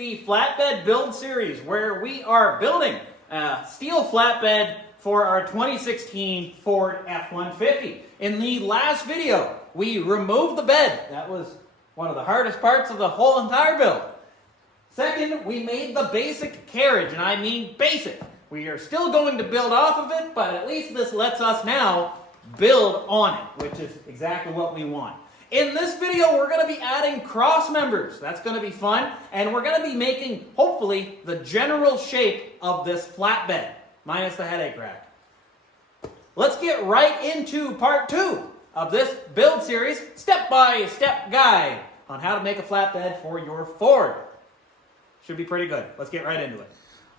the flatbed build series where we are building a steel flatbed for our 2016 Ford F-150. In the last video, we removed the bed. That was one of the hardest parts of the whole entire build. Second, we made the basic carriage, and I mean basic. We are still going to build off of it, but at least this lets us now build on it, which is exactly what we want. In this video, we're going to be adding cross members. That's going to be fun, and we're going to be making, hopefully, the general shape of this flatbed, minus the headache rack. Let's get right into part 2 of this build series, step-by-step guide on how to make a flatbed for your Ford. Should be pretty good. Let's get right into it.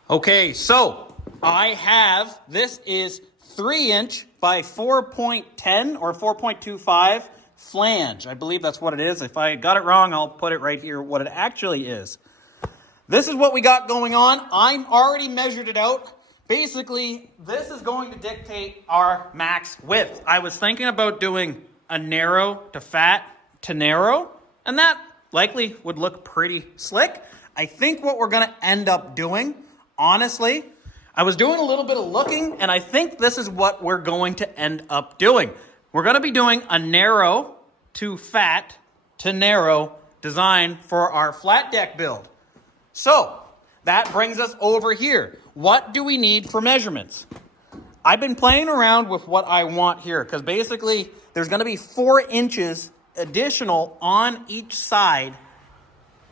Okay, so I have, this is 3-inch by 4.10 or 4.25 flange. I believe that's what it is. If I got it wrong, I'll put it right here, what it actually is. This is what we got going on. I'm already measured it out. Basically, this is going to dictate our max width. I was thinking about doing a narrow to fat to narrow, and that likely would look pretty slick. I think what we're going to end up doing, honestly, I was doing a little bit of looking, and I think this is what we're going to end up doing. We're going to be doing a narrow to fat to narrow design for our flat deck build. So that brings us over here. What do we need for measurements? I've been playing around with what I want here because basically there's going to be 4 inches additional on each side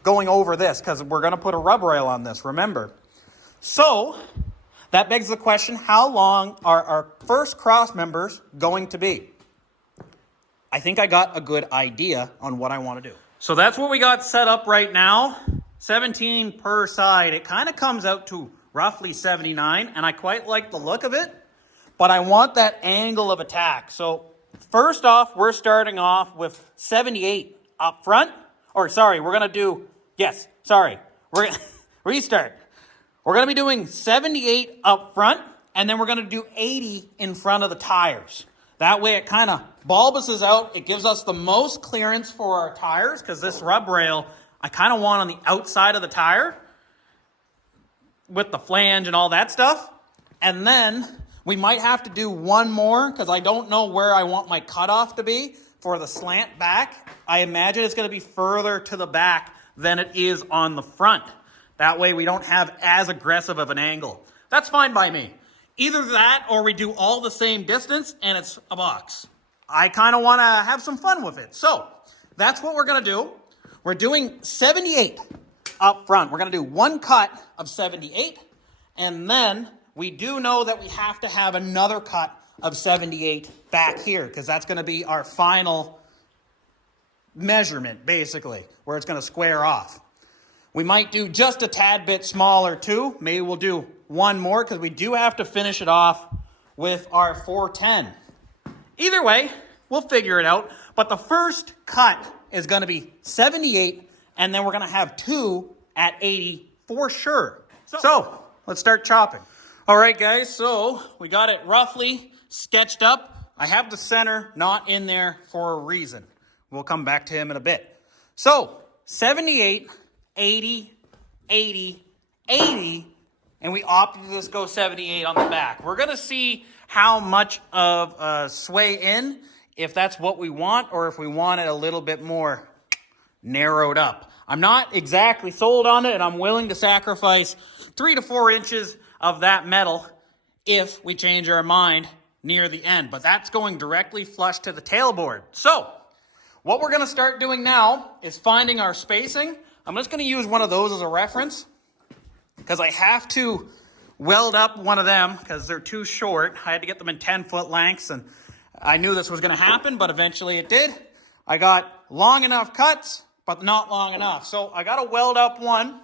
going over this because we're going to put a rub rail on this, remember. So that begs the question, how long are our first cross members going to be? I think I got a good idea on what I want to do. So that's what we got set up right now. 17 per side. It kind of comes out to roughly 79, and I quite like the look of it, but I want that angle of attack. So first off, we're starting off with 78 up front. Or sorry, we're going to do, yes, sorry. We're going to restart. We're going to be doing 78 up front, and then we're going to do 80 in front of the tires. That way it kind of bulbouses out. It gives us the most clearance for our tires because this rub rail I kind of want on the outside of the tire with the flange and all that stuff. And then we might have to do one more because I don't know where I want my cutoff to be for the slant back. I imagine it's going to be further to the back than it is on the front. That way we don't have as aggressive of an angle. That's fine by me. Either that or we do all the same distance and it's a box. I kind of want to have some fun with it. So that's what we're going to do. We're doing 78 up front. We're going to do one cut of 78. And then we do know that we have to have another cut of 78 back here because that's going to be our final measurement, basically, where it's going to square off. We might do just a tad bit smaller too. Maybe we'll do one more because we do have to finish it off with our 410. Either way, we'll figure it out. But the first cut is going to be 78, and then we're going to have 2 at 80 for sure. So let's start chopping. All right, guys, so we got it roughly sketched up. I have the center not in there for a reason. We'll come back to him in a bit. So 78, 80, 80, 80, and we opted to just go 78 on the back. We're going to see how much of a sway in, if that's what we want, or if we want it a little bit more narrowed up. I'm not exactly sold on it, and I'm willing to sacrifice 3 to 4 inches of that metal if we change our mind near the end. But that's going directly flush to the tailboard. So what we're going to start doing now is finding our spacing. I'm just going to use one of those as a reference because I have to weld up one of them because they're too short. I had to get them in 10-foot lengths, and I knew this was going to happen, but eventually it did. I got long enough cuts, but not long enough. So I got to weld up one,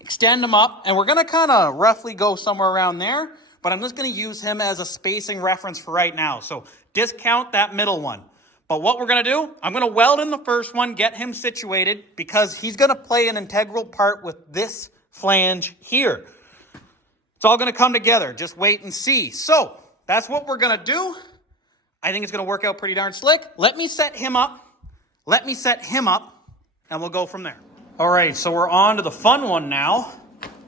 extend them up, and we're going to kind of roughly go somewhere around there, but I'm just going to use him as a spacing reference for right now. So discount that middle one. But what we're going to do, I'm going to weld in the first one, get him situated, because he's going to play an integral part with this flange here. It's all going to come together. Just wait and see. So that's what we're going to do. I think it's going to work out pretty darn slick. Let me set him up, and we'll go from there. All right, so we're on to the fun one now,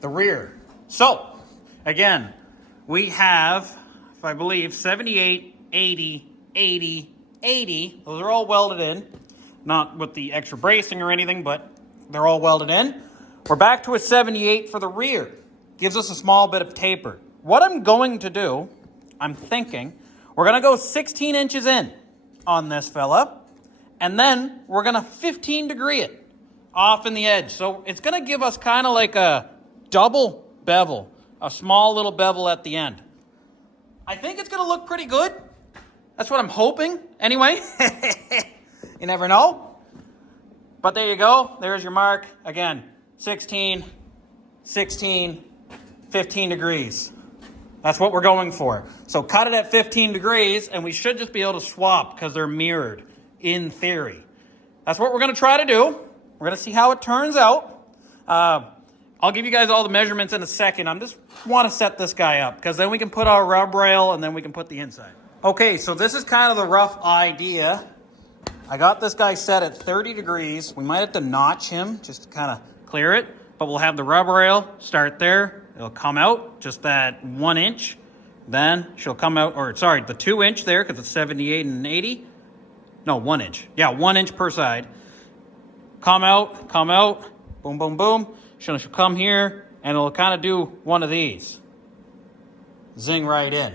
the rear. So, again, we have, if I believe, 78, 80, 80, 80. Those are all welded in. Not with the extra bracing or anything, but they're all welded in. We're back to a 78 for the rear. Gives us a small bit of taper. What I'm going to do, I'm thinking, we're going to go 16 inches in on this fella, and then we're going to 15 degree it off in the edge. So it's going to give us kind of like a double bevel, a small little bevel at the end. I think it's going to look pretty good. That's what I'm hoping. Anyway, you never know. But there you go. There's your mark. Again, 16, 16, 15 degrees. That's what we're going for. So cut it at 15 degrees, and we should just be able to swap because they're mirrored in theory. That's what we're going to try to do. We're going to see how it turns out. I'll give you guys all the measurements in a second. I just want to set this guy up because then we can put our rub rail and then we can put the inside. Okay, so this is kind of the rough idea. I got this guy set at 30 degrees. We might have to notch him just to kind of clear it, but we'll have the rub rail start there. It'll come out just that 1 inch. Then she'll come out, or sorry, the 2 inch there because it's 78 and 80. No, 1 inch. Yeah, 1 inch per side. Come out, boom, boom, boom. She'll come here, and it'll kind of do one of these. Zing right in.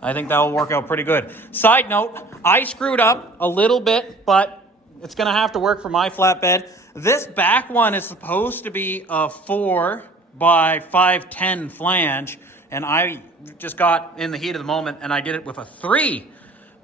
I think that will work out pretty good. Side note, I screwed up a little bit, but it's going to have to work for my flatbed. This back one is supposed to be a 4 by 510 flange, and I just got in the heat of the moment, and I did it with a 3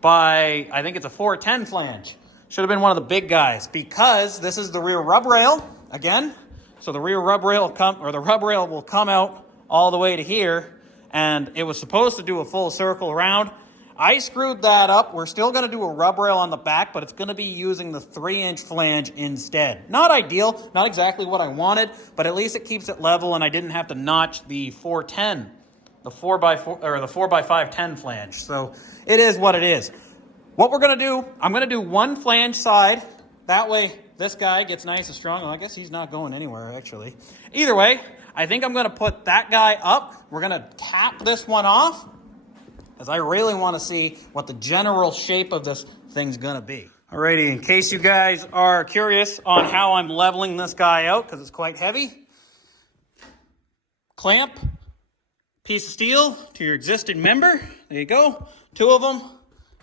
by, I think it's a 410 flange. Should have been one of the big guys because this is the rear rub rail again. So the rear rub rail the rub rail will come out all the way to here, and it was supposed to do a full circle around. I screwed that up. We're still going to do a rub rail on the back, but it's going to be using the 3-inch flange instead. Not ideal, not exactly what I wanted, but at least it keeps it level, and I didn't have to notch the 410, the 4 by 510 flange. So it is what it is. What we're going to do, I'm going to do one flange side. That way, this guy gets nice and strong. Well, I guess he's not going anywhere, actually. Either way, I think I'm going to put that guy up. We're going to tap this one off, because I really want to see what the general shape of this thing's going to be. Alrighty, in case you guys are curious on how I'm leveling this guy out, because it's quite heavy, clamp, piece of steel to your existing member. There you go, 2 of them.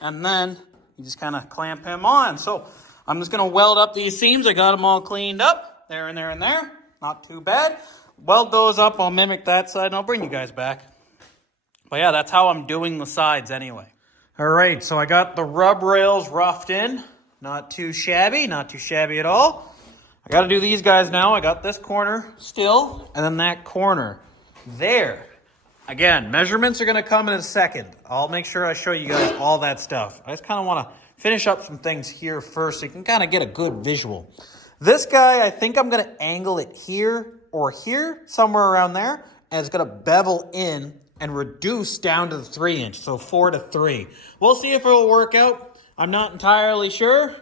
And then you just kind of clamp him on. So I'm just going to weld up these seams. I got them all cleaned up. There and there and there. Not too bad. Weld those up. I'll mimic that side and I'll bring you guys back. But yeah, that's how I'm doing the sides anyway. All right, so I got the rub rails roughed in. Not too shabby. Not too shabby at all. I got to do these guys now. I got this corner still. And then that corner there. Again, measurements are going to come in a second. I'll make sure I show you guys all that stuff. I just kind of want to finish up some things here first so you can kind of get a good visual. This guy, I think I'm going to angle it here or here, somewhere around there, and it's going to bevel in and reduce down to the 3-inch, so 4 to 3. We'll see if it'll work out. I'm not entirely sure,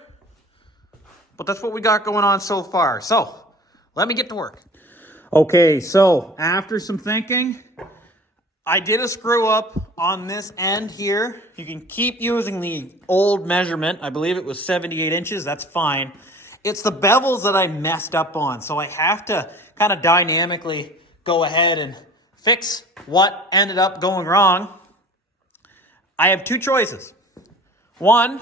but that's what we got going on so far. So, let me get to work. Okay, so after some thinking, I did a screw up on this end here. You can keep using the old measurement. I believe it was 78 inches. That's fine. It's the bevels that I messed up on. So I have to kind of dynamically go ahead and fix what ended up going wrong. I have 2 choices. One,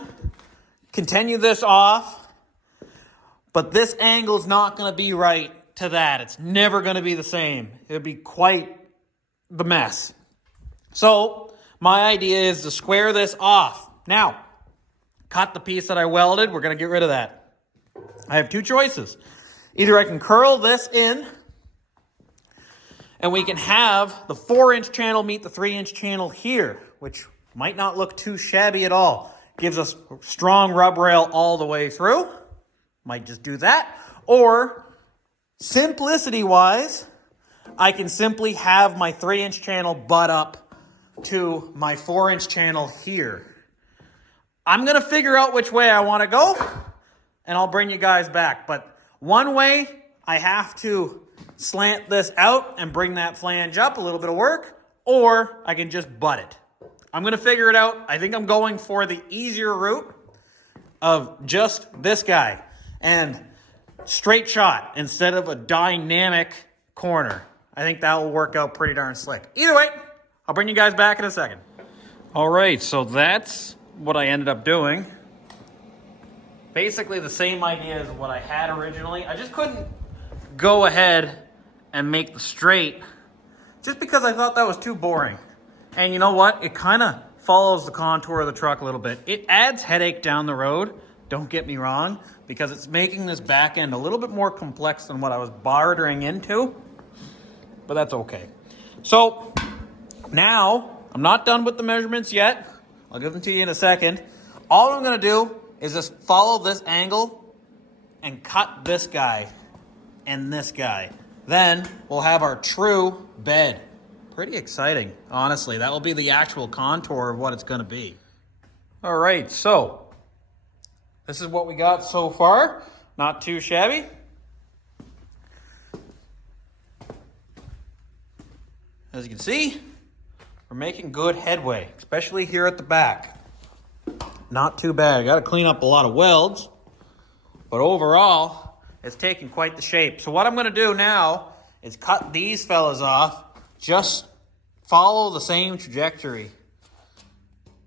continue this off, but this angle's not going to be right to that. It's never going to be the same. It'll be quite the mess. So my idea is to square this off. Now, cut the piece that I welded. We're going to get rid of that. I have 2 choices. Either I can curl this in and we can have the 4-inch channel meet the 3-inch channel here, which might not look too shabby at all. Gives us strong rub rail all the way through. Might just do that. Or simplicity-wise, I can simply have my 3-inch channel butt up to my 4-inch channel here. I'm going to figure out which way I want to go, and I'll bring you guys back. But one way, I have to slant this out and bring that flange up, a little bit of work, or I can just butt it. I'm going to figure it out. I think I'm going for the easier route of just this guy and straight shot instead of a dynamic corner. I think that will work out pretty darn slick. Either way, I'll bring you guys back in a second. All right, so that's what I ended up doing. Basically the same idea as what I had originally. I just couldn't go ahead and make the straight just because I thought that was too boring. And you know what? It kind of follows the contour of the truck a little bit. It adds headache down the road, don't get me wrong, because it's making this back end a little bit more complex than what I was bartering into, but that's okay. So now I'm not done with the measurements yet. I'll give them to you in a second. All I'm going to do is just follow this angle and cut this guy and this guy. Then we'll have our true bed. Pretty exciting, honestly. That will be the actual contour of what it's going to be. All right, so this is what we got so far. Not too shabby. As you can see, we're making good headway, especially here at the back. Not too bad. I got to clean up a lot of welds, but overall, it's taking quite the shape. So what I'm going to do now is cut these fellas off. Just follow the same trajectory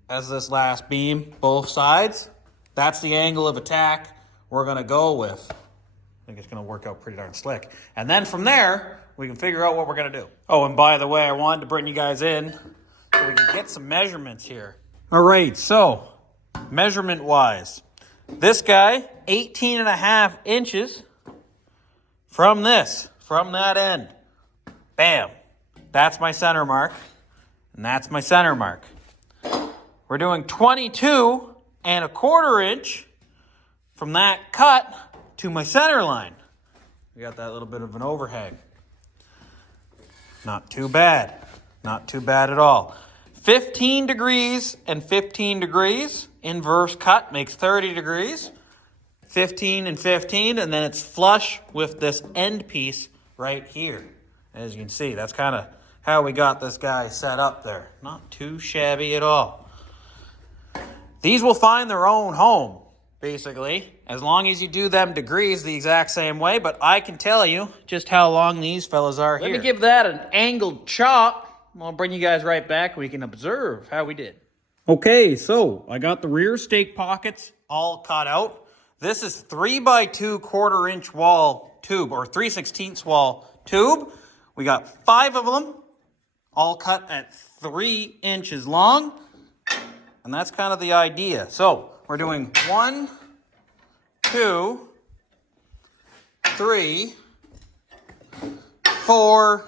as this last beam, both sides. That's the angle of attack we're going to go with. I think it's going to work out pretty darn slick. And then from there, we can figure out what we're going to do. Oh, and by the way, I wanted to bring you guys in so we can get some measurements here. All right, so measurement-wise, this guy, 18.5 inches from that end. Bam. That's my center mark, and that's my center mark. We're doing 22.25 inch from that cut to my center line. We got that little bit of an overhang. Not too bad. Not too bad at all. 15 degrees and 15 degrees. Inverse cut makes 30 degrees. 15 and 15, and then it's flush with this end piece right here. As you can see, that's kind of how we got this guy set up there. Not too shabby at all. These will find their own home, basically, as long as you do them degrees the exact same way, but I can tell you just how long these fellas are here. Let me give that an angled chop. I'll bring you guys right back. We can observe how we did. Okay, so I got the rear stake pockets all cut out. This is 3x2 1/4-inch wall tube, or 3/16 wall tube. We got 5 of them, all cut at 3 inches long. And that's kind of the idea. So we're doing 1, 2, 3, 4,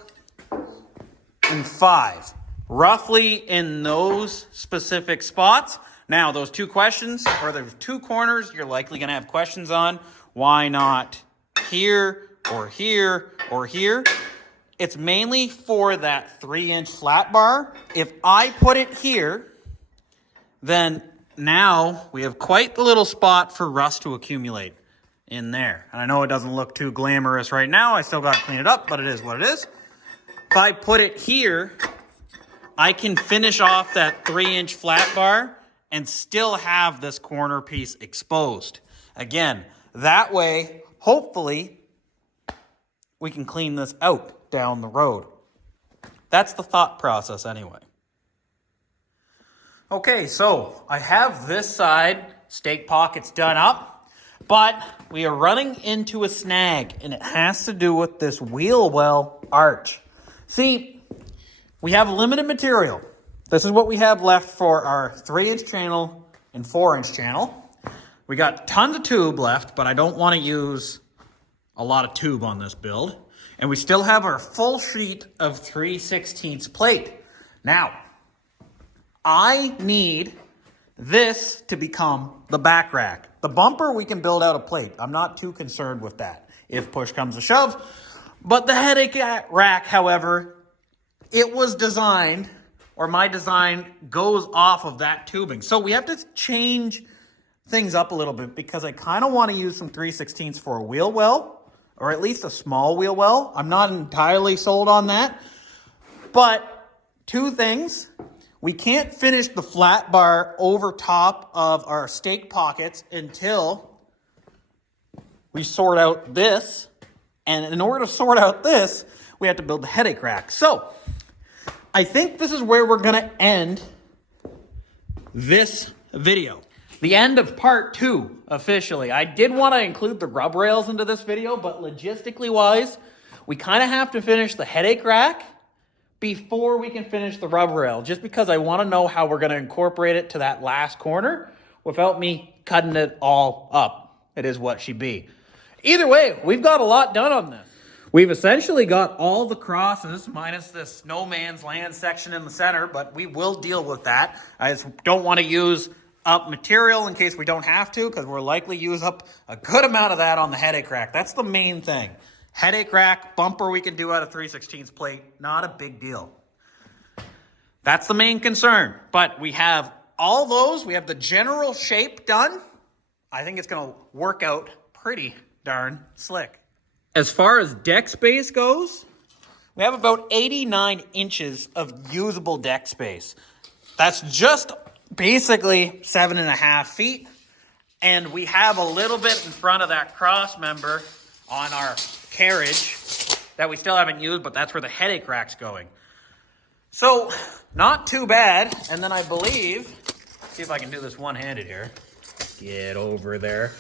and 5. Roughly in those specific spots. Now, those two questions, or those two corners, you're likely going to have questions on. Why not here, or here, or here? It's mainly for that 3-inch flat bar. If I put it here, then now we have quite the little spot for rust to accumulate in there. And I know it doesn't look too glamorous right now. I still got to clean it up, but it is what it is. If I put it here, I can finish off that 3-inch flat bar and still have this corner piece exposed. Again, that way, hopefully, we can clean this out down the road. That's the thought process anyway. Okay, so I have this side stake pockets done up, but we are running into a snag, and it has to do with this wheel well arch. See, we have limited material. This is what we have left for our 3-inch channel and 4-inch channel. We got tons of tube left, but I don't want to use a lot of tube on this build. And we still have our full sheet of 3/16 plate. Now, I need this to become the back rack. The bumper, we can build out a plate. I'm not too concerned with that if push comes to shove. But the headache rack, however, it was designed, or my design goes off of that tubing. So we have to change things up a little bit because I kind of want to use some 3/16 for a wheel well or at least a small wheel well. I'm not entirely sold on that. But two things. We can't finish the flat bar over top of our stake pockets until we sort out this. And in order to sort out this, we have to build the headache rack. So I think this is where we're going to end this video. The end of part 2, officially. I did want to include the rub rails into this video, but logistically wise, we kind of have to finish the headache rack before we can finish the rub rail, just because I want to know how we're going to incorporate it to that last corner without me cutting it all up. It is what she be. Either way, we've got a lot done on this. We've essentially got all the crosses minus this no man's land section in the center, but we will deal with that. I just don't want to use up material in case we don't have to, because we'll likely use up a good amount of that on the headache rack. That's the main thing. Headache rack, bumper we can do out of 3/16 plate, not a big deal. That's the main concern. But we have all those. We have the general shape done. I think it's going to work out pretty darn slick. As far as deck space goes, we have about 89 inches of usable deck space. That's just basically 7.5 feet. And we have a little bit in front of that cross member on our carriage that we still haven't used, but that's where the headache rack's going. So, not too bad. And then I believe, see if I can do this one-handed here. Get over there.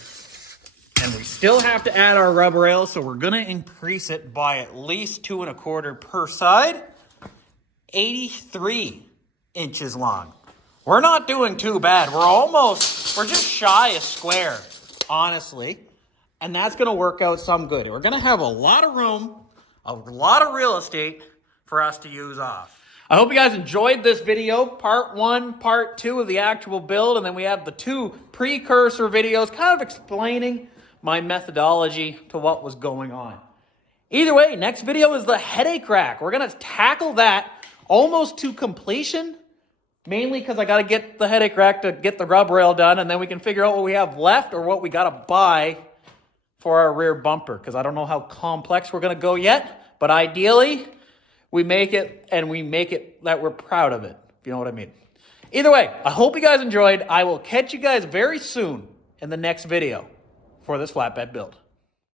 And we still have to add our rub rail, so we're going to increase it by at least 2.25 per side. 83 inches long. We're not doing too bad. We're just shy a square, honestly. And that's going to work out some good. We're going to have a lot of room, a lot of real estate for us to use off. I hope you guys enjoyed this video, part 1, part 2 of the actual build, and then we have the 2 precursor videos kind of explaining my methodology to what was going on. Either way, next video is the headache rack. We're going to tackle that almost to completion, mainly because I got to get the headache rack to get the rub rail done, and then we can figure out what we have left or what we got to buy for our rear bumper, because I don't know how complex we're going to go yet, but ideally, we make it, and we make it that we're proud of it, if you know what I mean. Either way, I hope you guys enjoyed. I will catch you guys very soon in the next video for this flatbed build.